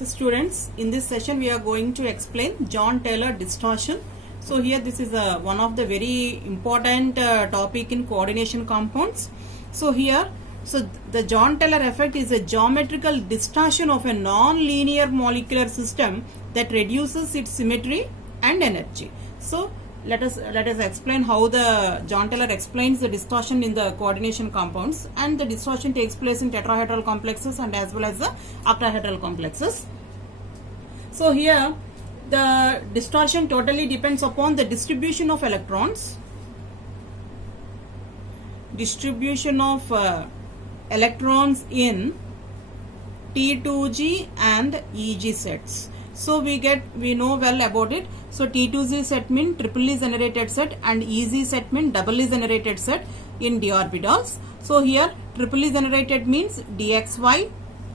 So students, in this session we are going to explain John-Taylor distortion. So here this is one of the very important topic in coordination compounds. So the John-Taylor effect is a geometrical distortion of a non-linear molecular system that reduces its symmetry and energy. So let us explain how the John-Taylor explains the distortion in the coordination compounds, and the distortion takes place in tetrahedral complexes and as well as the octahedral complexes. So here the distortion totally depends upon the distribution of electrons, in T2G and EG sets. So we know well about it. So T2Z set mean triply generated set and EZ set mean doubly generated set in d orbitals. So here triply generated means dxy,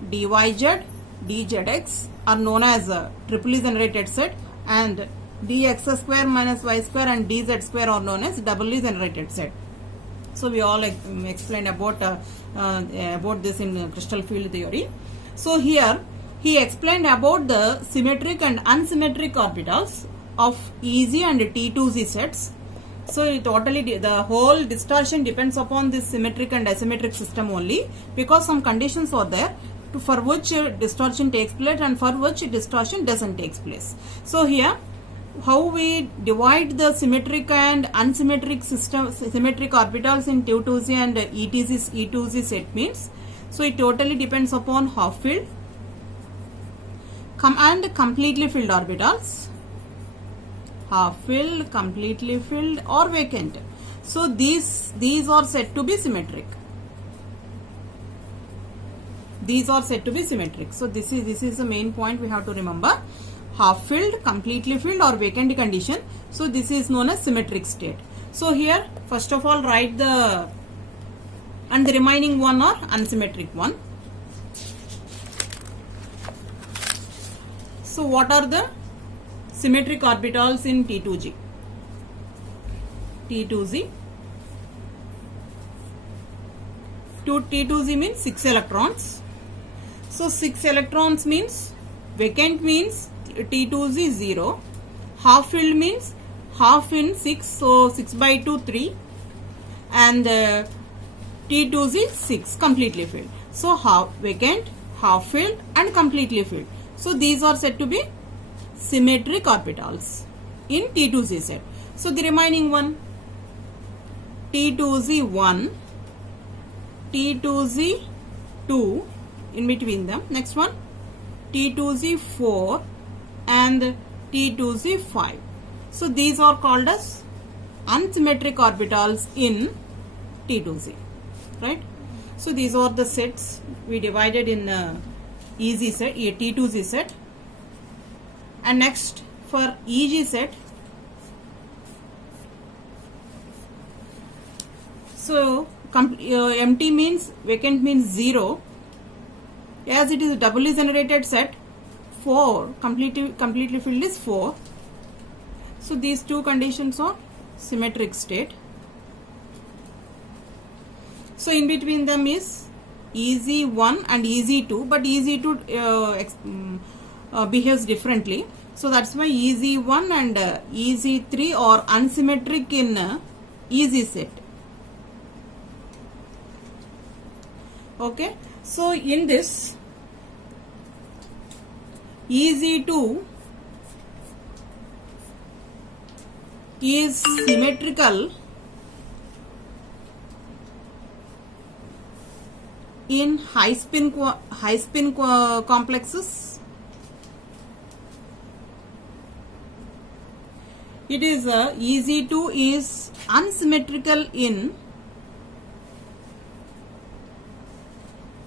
dyz, dzx are known as a triply generated set, and dx square minus y square and dz square are known as doubly generated set. So we all explained about this in crystal field theory. So here he explained about the symmetric and unsymmetric orbitals of EZ and T2Z sets. So the whole distortion depends upon this symmetric and asymmetric system only, because some conditions are there for which distortion takes place and for which distortion doesn't take place. So here how we divide the symmetric and unsymmetric symmetric orbitals in T2Z and E2Z set means, so it totally depends upon half filled and completely filled orbitals, half filled, completely filled or vacant. So these are said to be symmetric. These are said to be symmetric. So this is the main point we have to remember. Half filled, completely filled or vacant condition. So this is known as symmetric state. So here first of all write the remaining one or unsymmetric one. So what are the symmetric orbitals in T2G? T2Z. T2Z means 6 electrons. So 6 electrons means vacant means T2Z 0. Half filled means half in 6, so 6 by 2 3, and T2Z 6 completely filled. So half vacant, half filled and completely filled. So these are said to be symmetric orbitals in T2Z set. So the remaining one, T2Z 1, T2Z 2 in between them. Next one, T2Z 4 and T2Z 5. So these are called as unsymmetric orbitals in T2Z, right? So these are the sets we divided in EZ set, T2Z set. And next for EG set, so empty means vacant means 0, as it is a doubly generated set. 4 completely filled is 4. So these two conditions are symmetric state. So in between them is EZ1 and EZ2, but EZ2 behaves differently. So that's why EZ1 and EZ3 are unsymmetric in EZ set. Okay, so in this EZ2 is symmetrical in high spin complexes. It is EZ2 is unsymmetrical in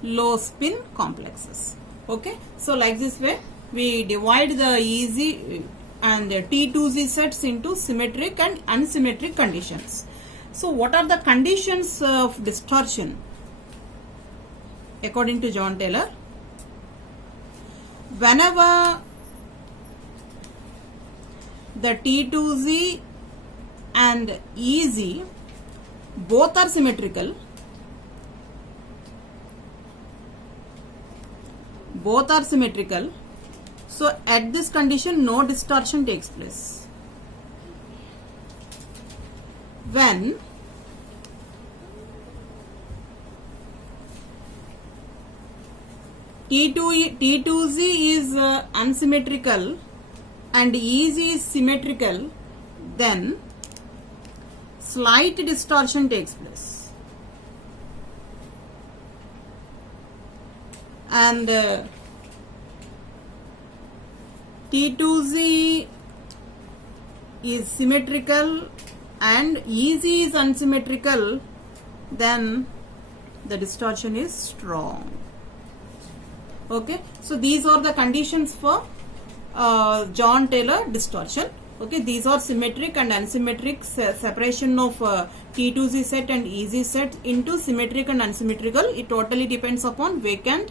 low spin complexes. Okay, so like this way we divide the EZ and T2Z sets into symmetric and unsymmetric conditions. So what are the conditions of distortion according to John-Taylor? Whenever the T2Z and EZ both are symmetrical, So at this condition no distortion takes place. When T2Z is unsymmetrical and EZ is symmetrical, then slight distortion takes place. And T2Z is symmetrical and EZ is unsymmetrical, then the distortion is strong. Okay, so these are the conditions for John Taylor distortion. Okay, these are symmetric and unsymmetric separation of T2Z set and EZ set into symmetric and unsymmetrical. It totally depends upon vacant,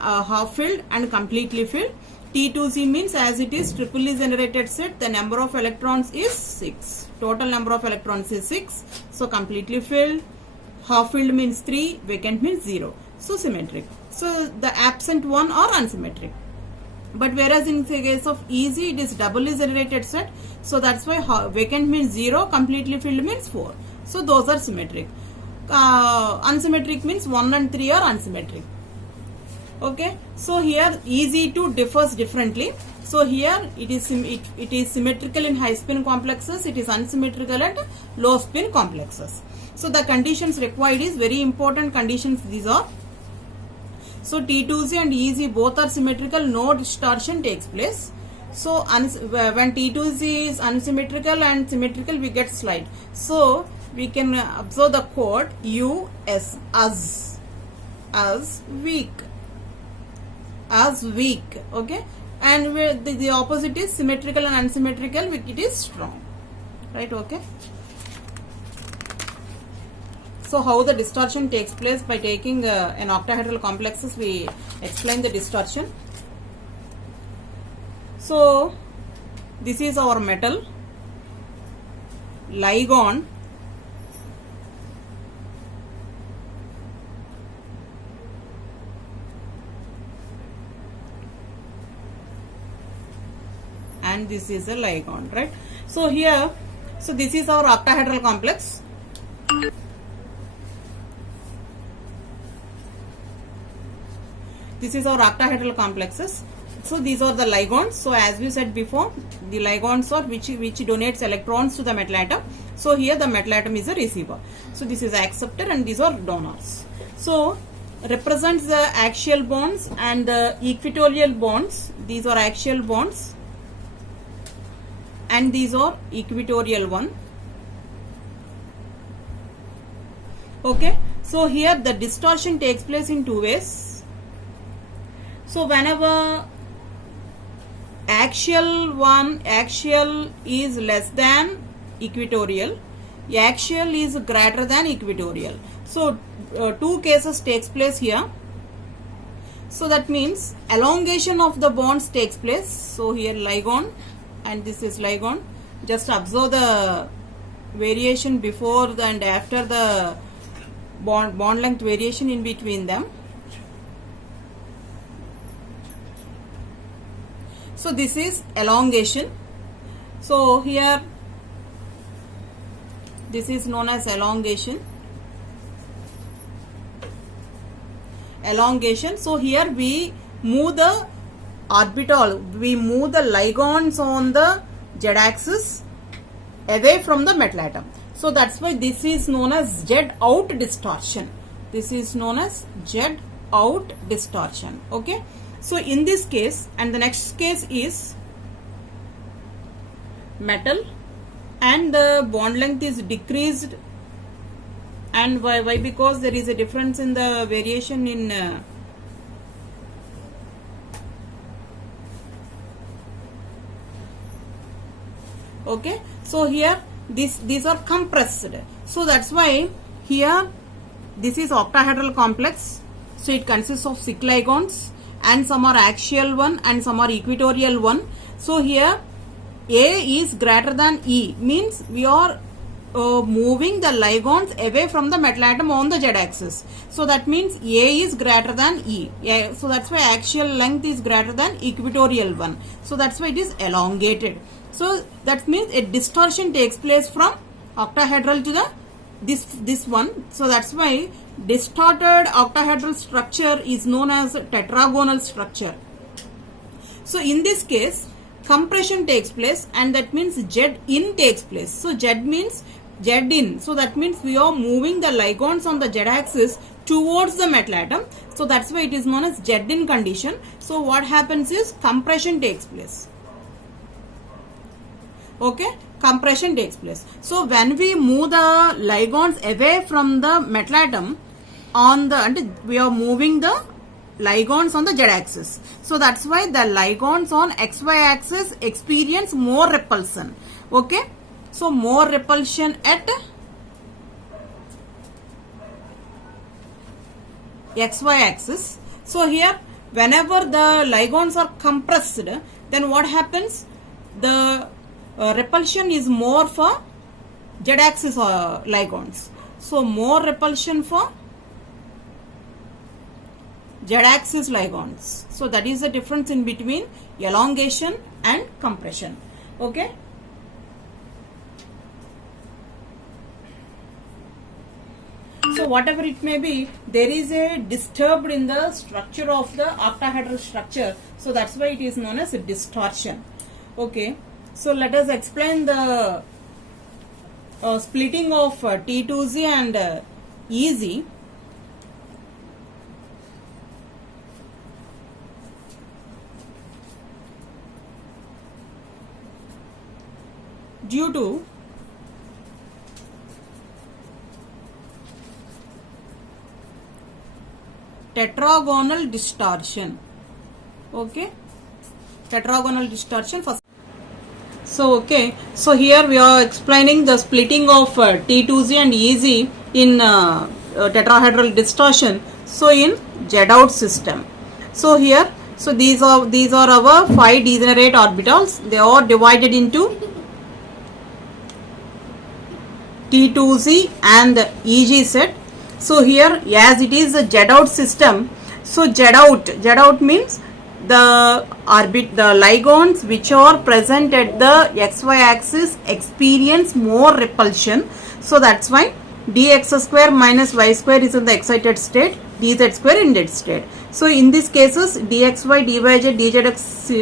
half filled and completely filled. T2Z means as it is triply generated set, the number of electrons is 6. Total number of electrons is 6. So completely filled, half filled means 3, vacant means 0. So symmetric. So the absent one are unsymmetric. But whereas in the case of EZ it is doubly generated set, so that's why vacant means 0, completely filled means 4. So those are symmetric. Unsymmetric means 1 and 3 are unsymmetric. Okay, so here EZ2 differs differently. So here it is symmetrical in high spin complexes, it is unsymmetrical at low spin complexes. So the conditions required is very important conditions these are. So T2Z and EZ both are symmetrical, no distortion takes place. So when T2Z is unsymmetrical and symmetrical, we get slight. So we can observe the code US as weak, okay, and where the opposite is symmetrical and unsymmetrical, it is strong, right? Okay. So how the distortion takes place? By taking an octahedral complexes, we explain the distortion. So this is our metal, Ligon, and this is a Ligon, right? So here, so this is our octahedral complex. This is our octahedral complexes. So these are the ligons. So as we said before, the ligons are which donates electrons to the metal atom. So here the metal atom is a receiver. So this is acceptor and these are donors. So represents the axial bonds and the equatorial bonds. These are axial bonds and these are equatorial one. Okay. So here the distortion takes place in two ways. So whenever axial is less than equatorial, axial is greater than equatorial. So two cases takes place here. So that means elongation of the bonds takes place. So here Ligon and this is Ligon. Just observe the variation before and after the bond length variation in between them. So this is elongation. So here this is known as elongation. So here we move the orbital, we move the ligons on the z-axis away from the metal atom. So that's why this is known as Z-out distortion. This is known as Z-out distortion. Okay. So in this case, and the next case is metal and the bond length is decreased. And why? Because there is a difference in the variation in okay. So here these are compressed. So that's why here this is octahedral complex. So it consists of 6 ligons. And some are axial one and some are equatorial one. So here A is greater than E means we are moving the ligands away from the metal atom on the z-axis. So that means A is greater than E. So that's why axial length is greater than equatorial one. So that's why it is elongated. So that means a distortion takes place from octahedral to the this one. So that's why distorted octahedral structure is known as tetragonal structure. So in this case, compression takes place, and that means Z in takes place. So Z means Z in. So that means we are moving the ligands on the Z axis towards the metal atom. So that's why it is known as Z in condition. So what happens is compression takes place. Okay, compression takes place. So when we move the ligands away from the metal atom on the, and we are moving the ligands on the z-axis. So that's why the ligands on xy axis experience more repulsion. Okay, so more repulsion at xy axis. So here whenever the ligands are compressed, then what happens? The repulsion is more for z-axis ligands. So more repulsion for z-axis ligands. So that is the difference in between elongation and compression. Okay. So whatever it may be, there is a disturbed in the structure of the octahedral structure. So that's why it is known as a distortion. Okay. So let us explain the splitting of T2Z and EZ. Due to tetragonal distortion. Okay, tetragonal distortion first. So okay, so here we are explaining the splitting of T2Z and EZ in tetrahedral distortion. So in Z-out system. So here, so these are our 5 degenerate orbitals. They are divided into T2Z and EG set. So here, as it is a Z-out system, so Z-out means the ligands which are present at the xy axis experience more repulsion. So that's why dx square minus y square is in the excited state, dz square in dead state. So in these cases, dxy, dyz, dzx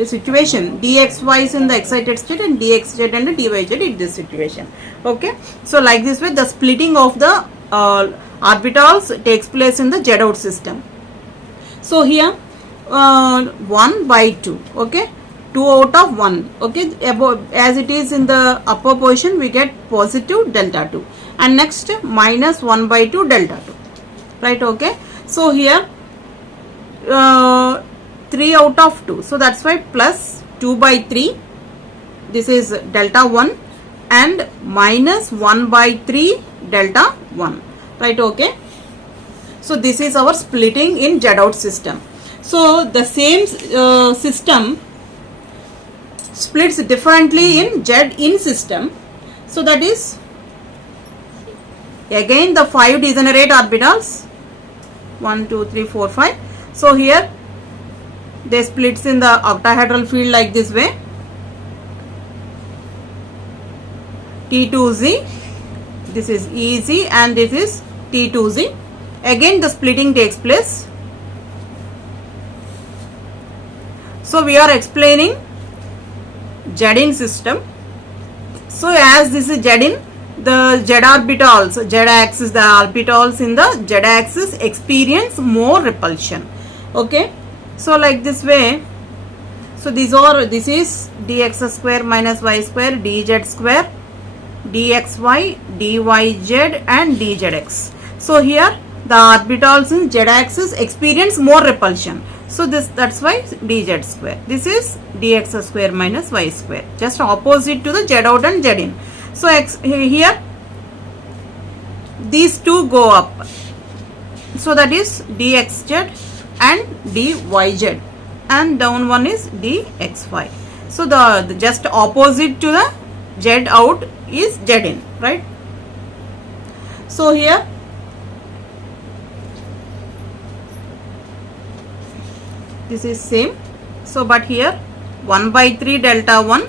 situation, dxy is in the excited state and dxz and dyz in this situation. Okay, so like this way the splitting of the orbitals takes place in the Z-out system. So here 1 by 2, okay, 2 out of 1, okay, as it is in the upper position we get positive delta 2, and next minus 1 by 2 delta 2, right? Okay, so here 3 out of 2, so that's why plus 2 by 3, this is delta 1, and minus 1 by 3 delta 1, right? Okay, so this is our splitting in Z-out system. So the same system splits differently in Z-in system. So that is again the 5 degenerate orbitals, 1, 2, 3, 4, 5. So here they splits in the octahedral field like this way. T2Z, this is EZ and this is T2Z. Again the splitting takes place. So we are explaining Z-in system. So as this is Z-in, the Z orbitals, Z axis, the orbitals in the Z axis experience more repulsion. Okay, so like this way. So this is dx square minus y square, dz square, dxy, dyz and dzx. So here the orbitals in Z axis experience more repulsion. So that's why dz square. This is dx square minus y square, just opposite to the Z-out and Z-in. So here these two go up. So that is dxz and dyz, and down one is dxy. So the just opposite to the Z-out is Z-in, right? So here this is same. So but here 1 by 3 delta 1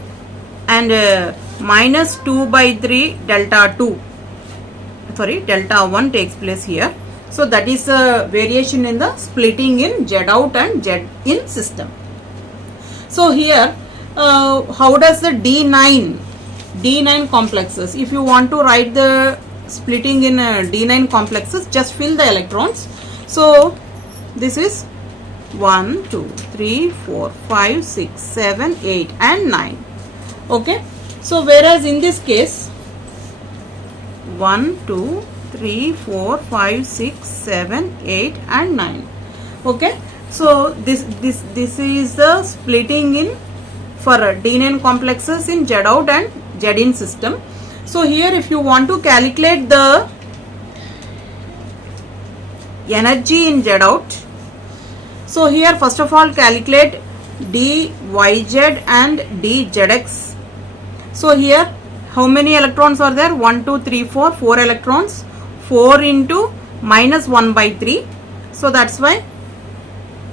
and minus 2 by 3 delta 2, sorry, delta 1 takes place here. So that is a variation in the splitting in Z out and Z in system. So here how does the D9 complexes, if you want to write the splitting in D9 complexes, just fill the electrons. So this is 1, 2, 3, 4, 5, 6, 7, 8 and 9. Okay. So whereas in this case 1, 2, 3, 4, 5, 6, 7, 8 and 9. Okay. So this is the splitting in for D9 complexes in Z out and Z in system. So here if you want to calculate the energy in Z out, so here first of all calculate dYz and dZx. So here how many electrons are there? 1, 2, 3, 4, 4 electrons. 4 into minus 1 by 3. So that's why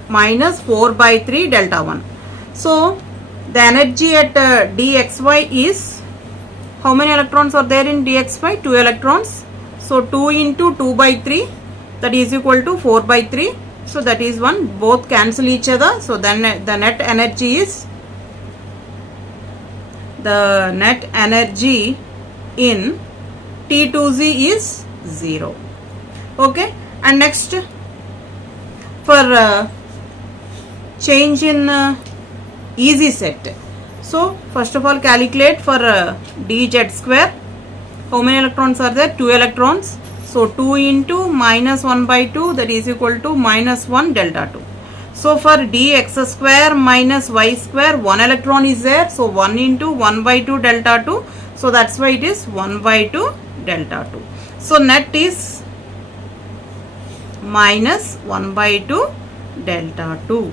minus 4 by 3 delta 1. So the energy at dxy is, how many electrons are there in dxy? 2 electrons. So 2 into 2 by 3, that is equal to 4 by 3. So that is 1. Both cancel each other. So then the net energy is, the net energy in T2z is 0. Okay. And next for change in EZ set. So first of all calculate for dz square. How many electrons are there? 2 electrons. So 2 into minus 1 by 2, that is equal to minus 1 delta 2. So for dx square minus y square, 1 electron is there. So 1 into 1 by 2 delta 2. So that's why it is 1 by 2 delta 2. So net is minus 1 by 2 delta 2.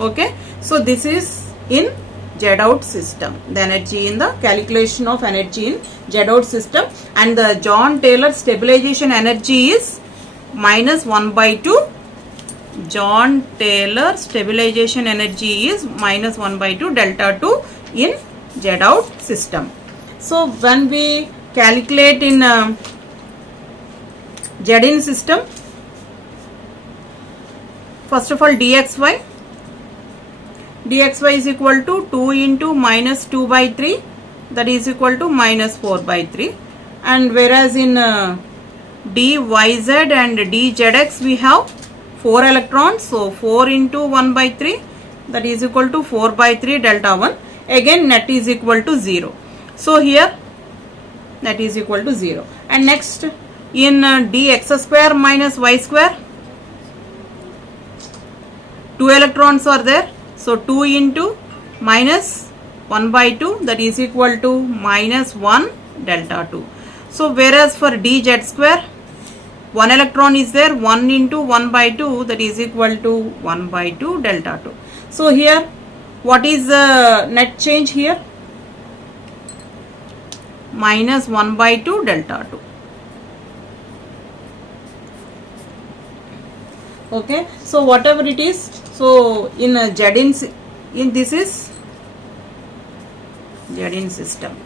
Okay. So this is in Z out system, the energy in the calculation of energy in Z out system, and the John Taylor stabilization energy is minus 1 by 2. John Taylor stabilization energy is minus 1 by 2 delta 2 in Z out system. So when we calculate in Z in system, first of all dxy is equal to 2 into minus 2 by 3, that is equal to minus 4 by 3. And whereas in dyz and dzx we have 4 electrons. So 4 into 1 by 3, that is equal to 4 by 3 delta 1. Again net is equal to 0. So here net is equal to 0. And next in dx square minus y square, 2 electrons are there. So 2 into minus 1 by 2, that is equal to minus 1 delta 2. So whereas for dz square, 1 electron is there. 1 into 1 by 2, that is equal to 1 by 2 delta 2. So here what is the net change here? Minus 1 by 2 delta 2. Okay. So whatever it is, so in Z in this is Z in system.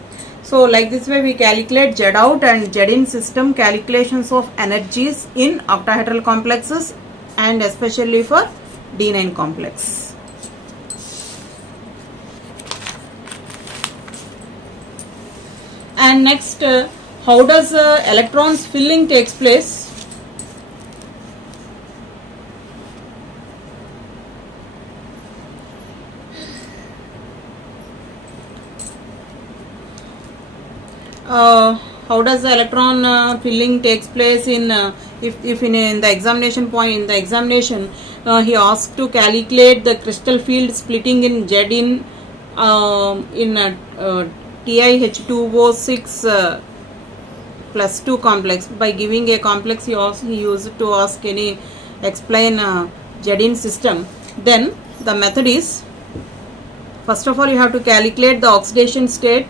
So like this way we calculate Z out and Z in system calculations of energies in octahedral complexes and especially for D9 complex. And next how does electrons filling takes place? How does the electron filling takes place in if in the examination point, in the examination he asked to calculate the crystal field splitting in Z in TiH2O6 plus 2 complex. By giving a complex he used to ask any explain Z in system. Then the method is, first of all you have to calculate the oxidation state.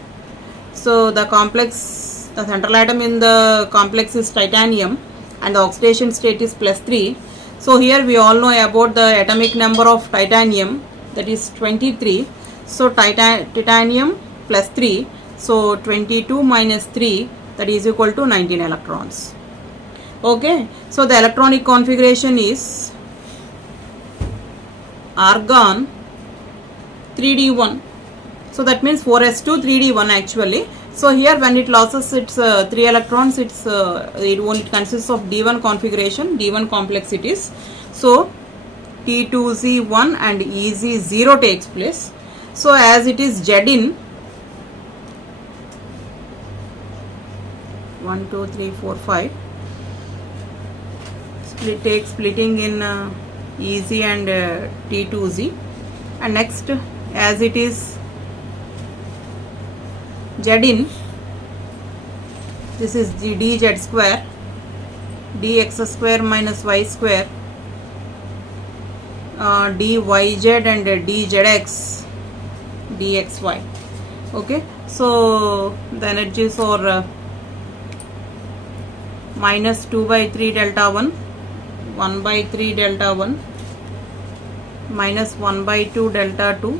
So the complex the central atom in the complex is titanium and the oxidation state is +3. So here we all know about the atomic number of titanium, that is 23. So titanium +3, so 22 minus 3, that is equal to 19 electrons. Okay, so the electronic configuration is argon 3d1. So that means 4s2 3d1 actually. So here when it loses its 3 electrons, it consists of d1 configuration, d1 complex it is. So T2Z1 and EZ0 takes place. So as it is Z in 1, 2, 3, 4, 5, splitting in EZ and T2Z, and next as it is Z in, this is dz square, dx square minus y square, dyz and dzx, dxy. Okay, so the energies are minus 2 by 3 delta 1, 1 by 3 delta 1, minus 1 by 2 delta 2,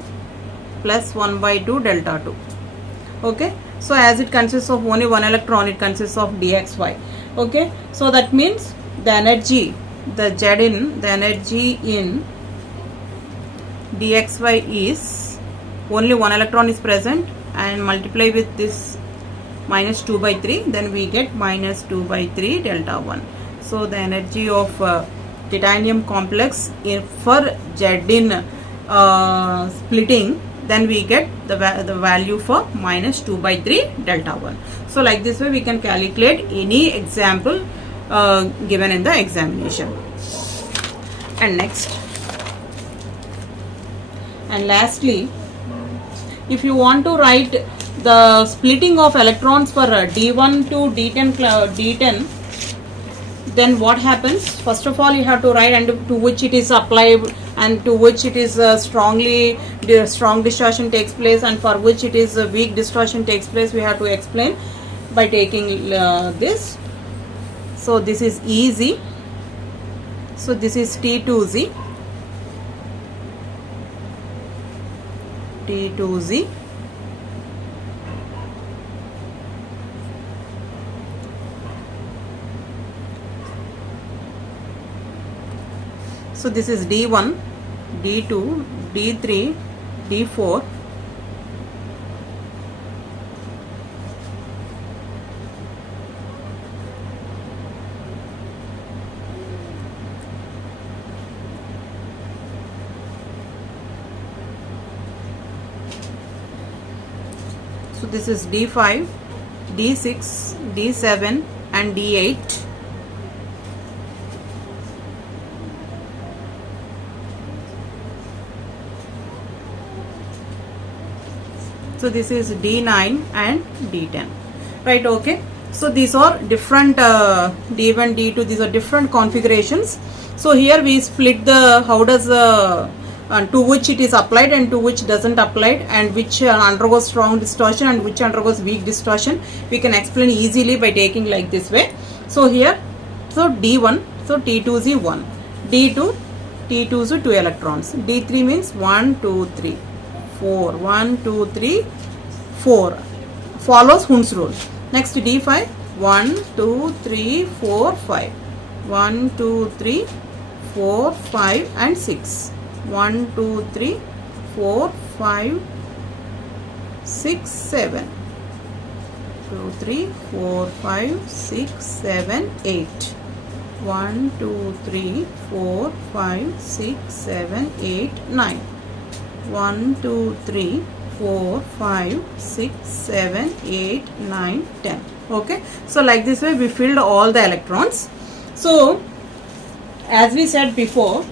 plus 1 by 2 delta 2. Okay, so as it consists of only one electron, it consists of dxy. Okay, so that means the energy, the energy in dxy is only one electron is present, and multiply with this minus 2 by 3, then we get minus 2 by 3 delta 1. So the energy of titanium complex for Z in splitting, then we get the value for minus 2 by 3 delta 1. So like this way we can calculate any example given in the examination. And next, and lastly, if you want to write the splitting of electrons for D1 to D10, then what happens? First of all, you have to write and to which it is applied and to which it is strong distortion takes place, and for which it is weak distortion takes place. We have to explain by taking this. So this is EZ. So this is T2Z. T2Z. So this is D1, D2, D3, D4. So this is D5, D6, D7 and D8. So this is D9 and D10, right? Okay, so these are different D1, D2, these are different configurations. So here we split the how does to which it is applied and to which doesn't applied, and which undergoes strong distortion and which undergoes weak distortion. We can explain easily by taking like this way. So here, so D1, so T2Z 1, D2, T2Z 2 electrons, D3 means 1, 2, 3. 4, 1, 2, 3, 4, follows Hund's rule. Next D5, 1, 2, 3, 4, 5, 1, 2, 3, 4, 5 and 6, 1, 2, 3, 4, 5, 6, 7, 2, 3, 4, 5, 6, 7, 8, 1, 2, 3, 4, 5, 6, 7, 8, 9. 1, 2, 3, 4, 5, 6, 7, 8, 9, 10. Okay, so like this way we filled all the electrons. So as we said before,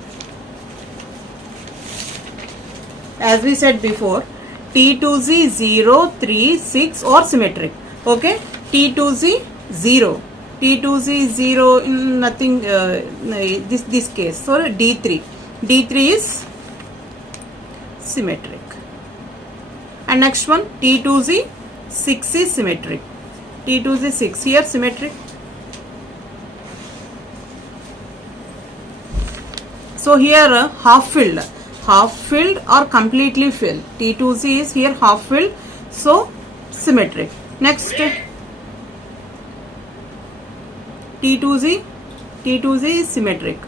T2Z 0, 3, 6 or symmetric. Okay, T2Z 0, T2Z 0 nothing, this case. So D3 is symmetric. And next one, T2Z 6 is symmetric, T2Z 6, here symmetric. So here half filled or completely filled. T2Z is here half filled, so symmetric. Next T2Z is symmetric,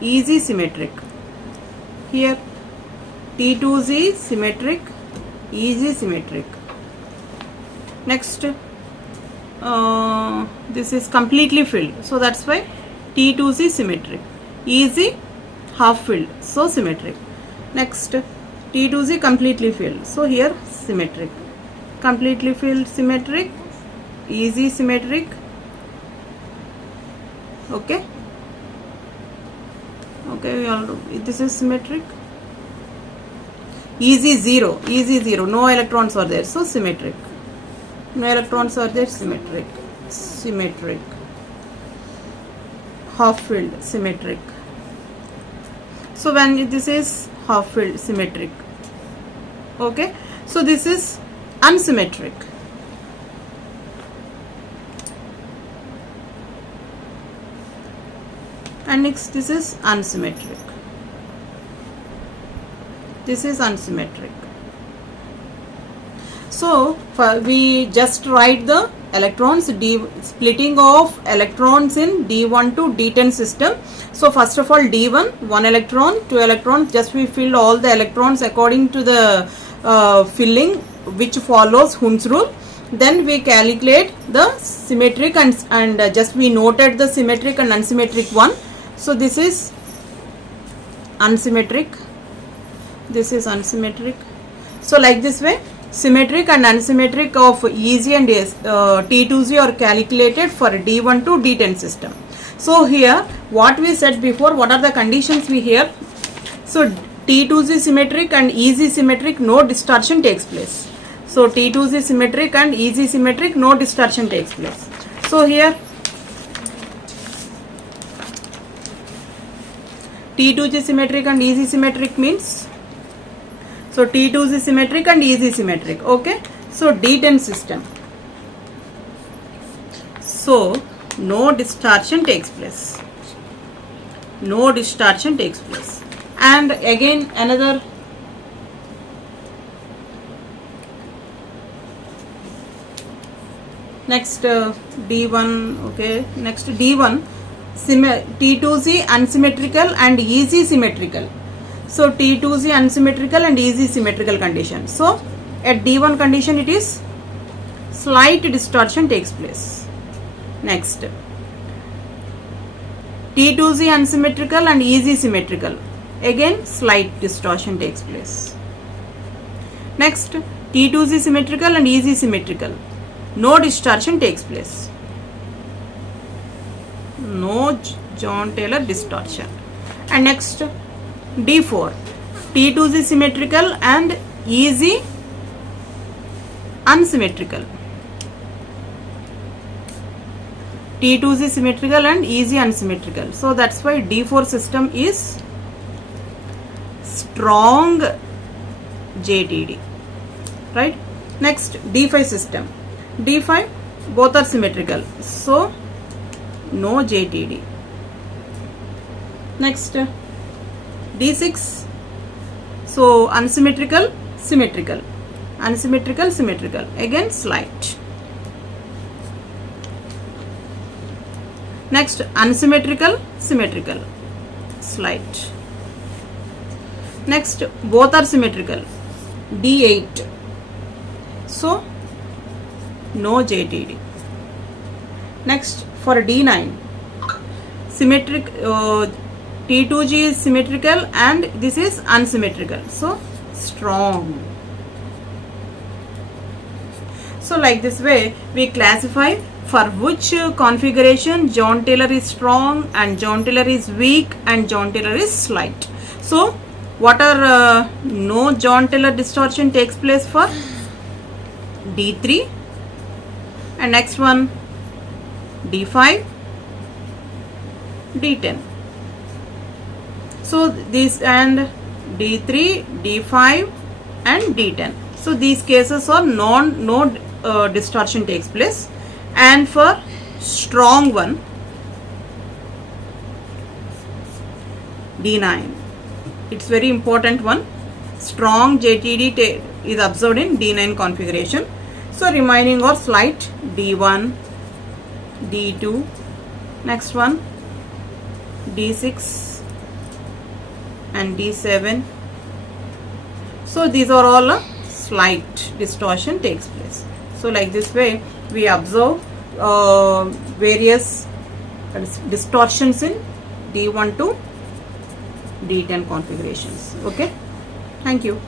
easy symmetric. Here T2Z symmetric, easy symmetric. Next this is completely filled, so that's why T2Z symmetric, easy half filled, so symmetric. Next T2Z completely filled, so here symmetric, completely filled symmetric, easy symmetric. Okay, this is symmetric. Easy zero, no electrons are there, so symmetric. No electrons are there, symmetric. Half filled, symmetric. So when this is half filled, symmetric. Okay, so this is unsymmetric. And next, this is unsymmetric. This is unsymmetric. So we just write the electrons, splitting of electrons in D1 to D10 system. So first of all, D1, 1 electron, 2 electrons, just we fill all the electrons according to the filling which follows Hund's rule. Then we calculate the symmetric and just we noted the symmetric and unsymmetric one. So this is unsymmetric, this is unsymmetric. So like this way, symmetric and unsymmetric of easy and T2Z are calculated for D1 to D10 system. So here what we said before, what are the conditions we here? So T2Z symmetric and easy symmetric, no distortion takes place. So T2Z symmetric and easy symmetric, no distortion takes place. So here T2Z symmetric and easy symmetric means, so T2Z symmetric and easy symmetric. Okay, so D10 system, so no distortion takes place, no distortion takes place. And again another next D1. Okay, next D1, T2Z unsymmetrical and easy symmetrical. So T2Z unsymmetrical and easy symmetrical condition. So at D1 condition it is slight distortion takes place. Next T2Z unsymmetrical and easy symmetrical, again slight distortion takes place. Next T2Z symmetrical and easy symmetrical, no distortion takes place, no John-Taylor distortion. And next D4, T2Z symmetrical and easy unsymmetrical, T2Z symmetrical and easy unsymmetrical. So that's why D4 system is strong JTD, right? Next D5 system, D5 both are symmetrical, so no JTD. Next D6, so unsymmetrical, symmetrical, unsymmetrical, symmetrical, again slight. Next unsymmetrical, symmetrical, slight. Next both are symmetrical, D8, so no JTD. Next for D9, symmetric, T2G is symmetrical and this is unsymmetrical, so strong. So like this way we classify for which configuration John-Taylor is strong and John-Taylor is weak and John-Taylor is slight. So what are no John-Taylor distortion takes place for? D3, and next one D5, D10. So this and D3, D5 and D10. So these cases are no distortion takes place. And for strong one, D9, it's very important one. Strong JTD is observed in D9 configuration. So remaining are slight D1, D2, next one D6 and D7. So these are all a slight distortion takes place. So like this way we observe various distortions in D1 to D10 configurations. Okay, thank you.